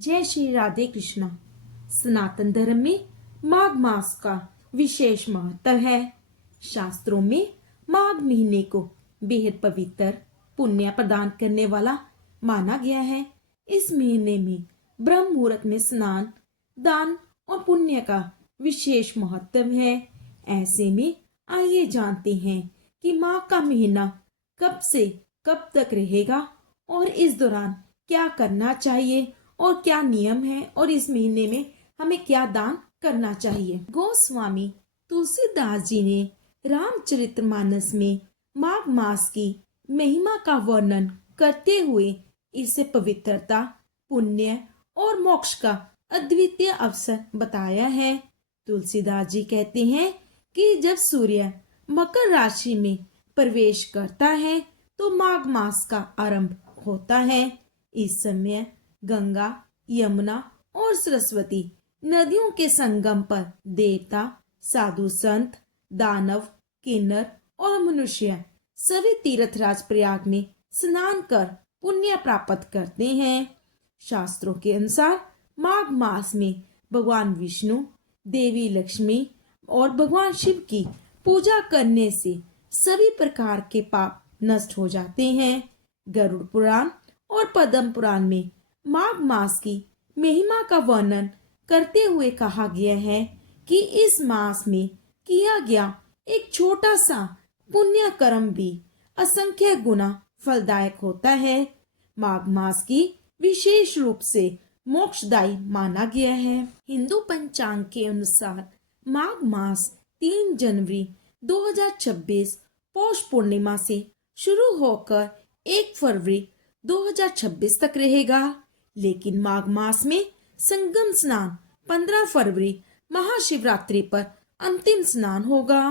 जय श्री राधे कृष्णा। सनातन धर्म में माघ मास का विशेष महत्व है। शास्त्रों में माघ महीने को बेहद पवित्र, पुण्य प्रदान करने वाला माना गया है। इस महीने में ब्रह्म मुहूर्त में स्नान, दान और पुण्य का विशेष महत्व है। ऐसे में आइए जानते हैं कि माघ का महीना कब से कब तक रहेगा और इस दौरान क्या करना चाहिए और क्या नियम है और इस महीने में हमें क्या दान करना चाहिए। गोस्वामी तुलसीदास जी ने रामचरितमानस में माघ मास की महिमा का वर्णन करते हुए इसे पवित्रता, पुण्य और मोक्ष का अद्वितीय अवसर बताया है। तुलसीदास जी कहते हैं कि जब सूर्य मकर राशि में प्रवेश करता है तो माघ मास का आरंभ होता है। इस समय गंगा, यमुना और सरस्वती नदियों के संगम पर देवता, साधु संत, दानव, किन्नर और मनुष्य सभी तीर्थराज प्रयाग में स्नान कर पुण्य प्राप्त करते हैं। शास्त्रों के अनुसार माघ मास में भगवान विष्णु, देवी लक्ष्मी और भगवान शिव की पूजा करने से सभी प्रकार के पाप नष्ट हो जाते हैं। गरुड़ पुराण और पद्म पुराण में माघ मास की महिमा का वर्णन करते हुए कहा गया है कि इस मास में किया गया एक छोटा सा पुण्य कर्म भी असंख्य गुना फलदायक होता है। माघ मास की विशेष रूप से मोक्षदायी माना गया है। हिंदू पंचांग के अनुसार माघ मास 3 जनवरी 2026 पौष पूर्णिमा से शुरू होकर 1 फरवरी 2026 तक रहेगा। लेकिन माघ मास में संगम स्नान 15 फरवरी महाशिवरात्रि पर अंतिम स्नान होगा।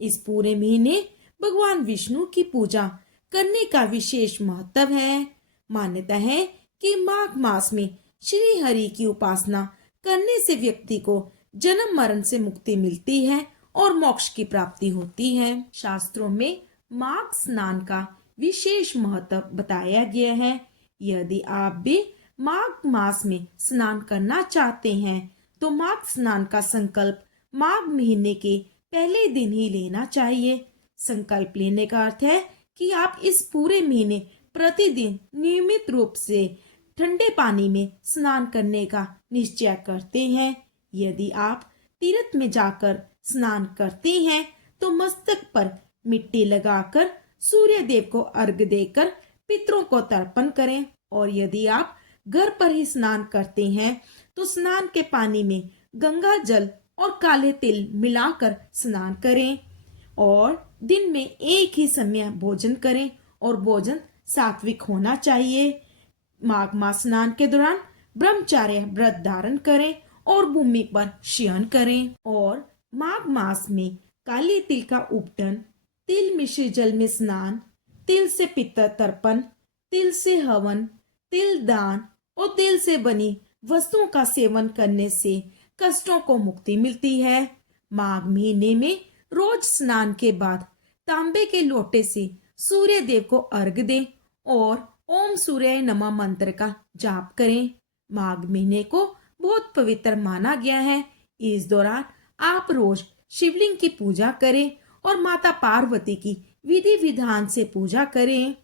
इस पूरे महीने भगवान विष्णु की पूजा करने का विशेष महत्व है। मान्यता है कि माघ मास में श्री हरि की उपासना करने से व्यक्ति को जन्म मरण से मुक्ति मिलती है और मोक्ष की प्राप्ति होती है। शास्त्रों में माघ स्नान का विशेष महत्व बताया गया है। यदि आप भी माघ मास में स्नान करना चाहते हैं तो माघ स्नान का संकल्प माघ महीने के पहले दिन ही लेना चाहिए। संकल्प लेने का अर्थ है कि आप इस पूरे महीने प्रतिदिन नियमित रूप से ठंडे पानी में स्नान करने का निश्चय करते हैं। यदि आप तीर्थ में जाकर स्नान करते हैं तो मस्तक पर मिट्टी लगाकर सूर्य देव को अर्घ्य देकर पितरों को तर्पण करें। और यदि आप घर पर ही स्नान करते हैं तो स्नान के पानी में गंगा जल और काले तिल मिलाकर स्नान करें और दिन में एक ही समय भोजन करें और भोजन सात्विक होना चाहिए। माघ मास स्नान के दौरान ब्रह्मचर्य व्रत धारण करें और भूमि पर शयन करें। और माघ मास में काले तिल का उपटन, तिल मिश्रित जल में स्नान, तिल से पितर तर्पण, तिल से हवन, तिल दान और तिल से बनी वस्तुओं का सेवन करने से कष्टों को मुक्ति मिलती है। माघ महीने में रोज स्नान के बाद तांबे के लोटे से सूर्य देव को अर्घ्य दें और ओम सूर्याय नमः मंत्र का जाप करें। माघ महीने को बहुत पवित्र माना गया है। इस दौरान आप रोज शिवलिंग की पूजा करें और माता पार्वती की विधि विधान से पूजा करें।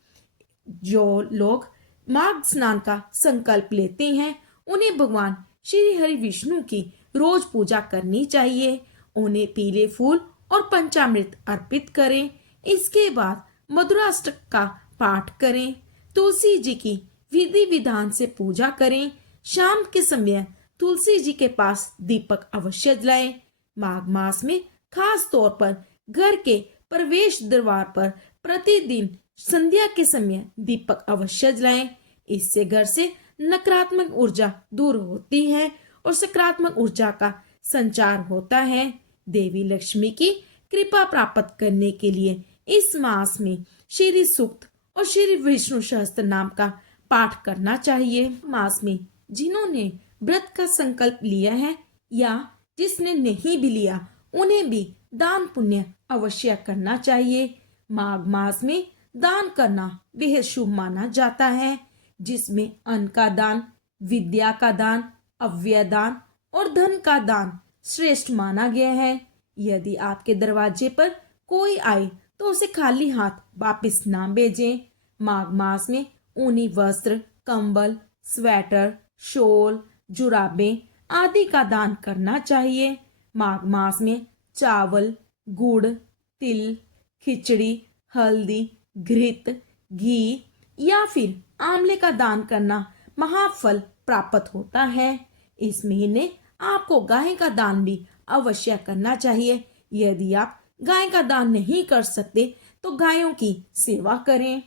जो लोग माघ स्नान का संकल्प लेते हैं उन्हें भगवान श्री हरि विष्णु की रोज पूजा करनी चाहिए। उन्हें पीले फूल और पंचामृत अर्पित करें। इसके बाद मधुराष्टक का पाठ करें। तुलसी जी की विधि विधान से पूजा करें। शाम के समय तुलसी जी के पास दीपक अवश्य जलाएं। माघ मास में खास तौर पर घर के प्रवेश द्वार पर प्रतिदिन संध्या के समय दीपक अवश्य जलाएं। इससे घर से नकारात्मक ऊर्जा दूर होती है और सकारात्मक ऊर्जा का संचार होता है। देवी लक्ष्मी की कृपा प्राप्त करने के लिए इस मास में श्री सूक्त और श्री विष्णु सहस्त्र नाम का पाठ करना चाहिए। मास में जिन्होंने व्रत का संकल्प लिया है या जिसने नहीं भी लिया उन्हें भी दान पुण्य अवश्य करना चाहिए। माघ मास में दान करना बेहद शुभ माना जाता है, जिसमें अन्न का दान, विद्या का दान, अव्यय दान और धन का दान श्रेष्ठ माना गया है। यदि आपके दरवाजे पर कोई आए तो उसे खाली हाथ वापस ना भेजें। माघ मास में ऊनी वस्त्र, कंबल, स्वेटर, शॉल, जुराबें आदि का दान करना चाहिए। माघ मास में चावल, गुड़, तिल, खिचड़ी, हल्दी, घृत, घी या फिर आंवले का दान करना महाफल प्राप्त होता है। इस महीने आपको गाय का दान भी अवश्य करना चाहिए। यदि आप गाय का दान नहीं कर सकते तो गायों की सेवा करें।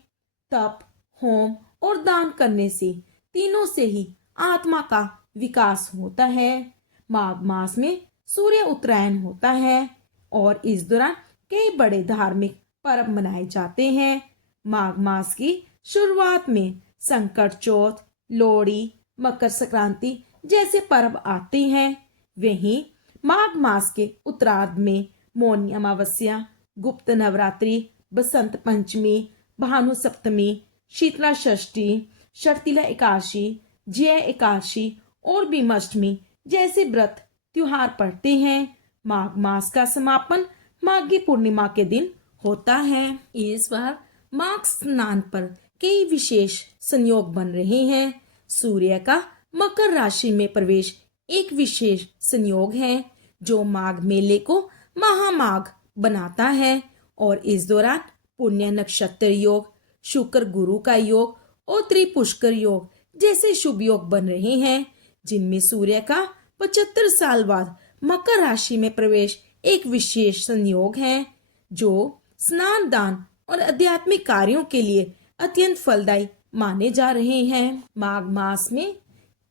तप, होम और दान करने से तीनों से ही आत्मा का विकास होता है। माघ मास में सूर्य उत्तरायण होता है और इस दौरान कई बड़े धार्मिक पर्व मनाए जाते हैं। माघ मास की शुरुआत में संकट चौथ, लोहड़ी, मकर संक्रांति जैसे पर्व आते हैं। वहीं माघ मास के उत्तरार्ध में मौनी अमावस्या, गुप्त नवरात्रि, बसंत पंचमी, भानु सप्तमी, शीतला षष्ठी, शर्तिला एकादशी, जय एकादशी और भीम अष्टमी जैसे व्रत त्योहार पड़ते हैं। माघ मास का समापन माघी पूर्णिमा के दिन होता है। इस बार माघ स्नान पर कई विशेष संयोग बन रहे हैं। सूर्य का मकर राशि में प्रवेश एक विशेष संयोग है जो माघ मेले को महामाघ बनाता है और इस दौरान पुण्य नक्षत्र योग, शुक्र गुरु का योग और त्रिपुष्कर योग जैसे शुभ योग बन रहे हैं, जिनमें सूर्य का 75 साल बाद मकर राशि में प्रवेश एक विशेष संयोग है जो स्नान, दान और आध्यात्मिक कार्यों के लिए अत्यंत फलदायी माने जा रहे हैं। माघ मास में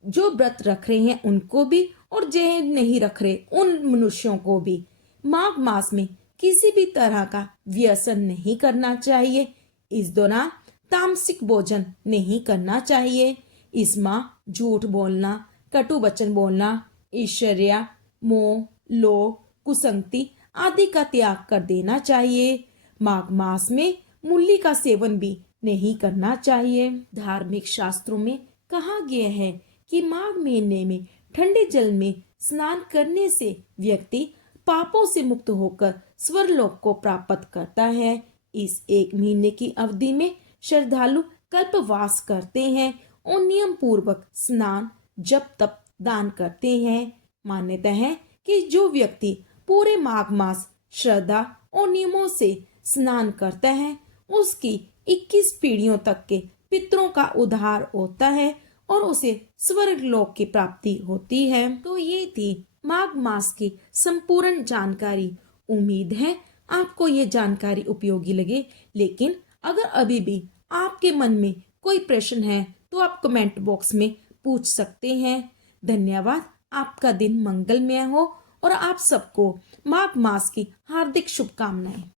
जो व्रत रख रहे हैं उनको भी और जो नहीं रख रहे उन मनुष्यों को भी माघ मास में किसी भी तरह का व्यसन नहीं करना चाहिए। इस दौरान तामसिक भोजन नहीं करना चाहिए। इस माह झूठ बोलना, कटु वचन बोलना, ईर्ष्या, मोह, लोभ, कुसंगति आदि का त्याग कर देना चाहिए। माघ मास में मूली का सेवन भी नहीं करना चाहिए। धार्मिक शास्त्रों में कहा गया है कि माघ महीने में ठंडे जल में स्नान करने से व्यक्ति पापों से मुक्त होकर स्वर्गलोक को प्राप्त करता है। इस एक महीने की अवधि में श्रद्धालु कल्पवास करते हैं और नियम पूर्वक स्नान, जप, तप, दान करते हैं। मान्यता है कि जो व्यक्ति पूरे माघ मास श्रद्धा और नियमों से स्नान करता है उसकी 21 पीढ़ियों तक के पितरों का उद्धार होता है और उसे स्वर्ग लोक की प्राप्ति होती है। तो ये थी माघ मास की संपूर्ण जानकारी। उम्मीद है आपको ये जानकारी उपयोगी लगे। लेकिन अगर अभी भी आपके मन में कोई प्रश्न है तो आप कमेंट बॉक्स में पूछ सकते हैं। धन्यवाद। आपका दिन मंगलमय हो और आप सबको माघ मास की हार्दिक शुभकामनाएं।